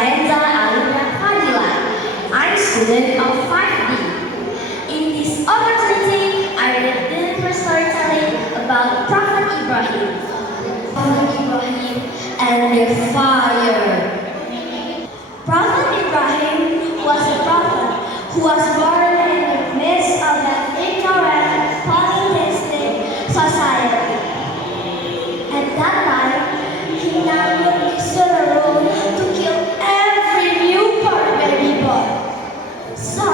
Maenza Alina Fadila. I'm student of 5D. In this opportunity, I will do my storytelling about Prophet Ibrahim. Prophet Ibrahim and the fire. Prophet Ibrahim was a prophet who was born in the midst of an ignorant, polytheistic society. At that time, King Namrud issued a rule to kill every newborn baby boy. So,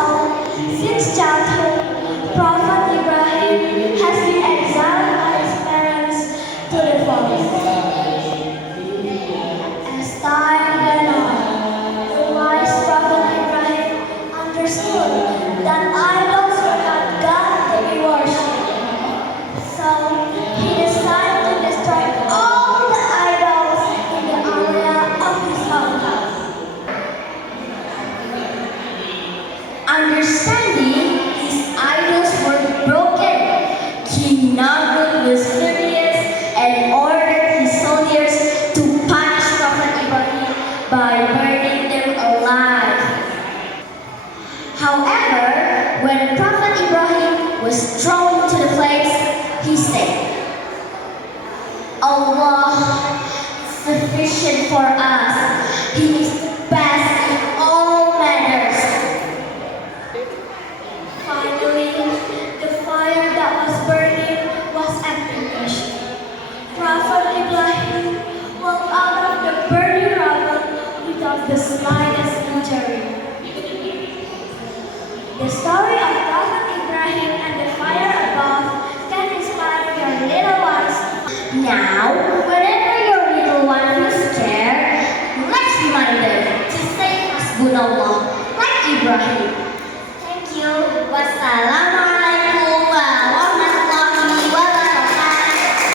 since childhood, Prophet Ibrahim has been exiled by his parents to the forest. As time went on, the wise Prophet Ibrahim understood that idols were not God to be worshipped. So, he decided to destroy all the idols in the area of his hometown. Understanding his idols were broken, King Namrud was furious and ordered his soldiers to punish Prophet Ibrahim by burning them alive. However, when Prophet Ibrahim was thrown to the flames, he said, Allah is sufficient for us. He is the best in all matters. Finally, the fire that was burning was extinguished. Prophet Ibrahim walked out of the burning rubble without the slightest injury. The story of Prophet Ibrahim and the fire above can inspire your little ones. Now, whenever your little one feels scared, let's remind them to say Hasbunallah like Ibrahim.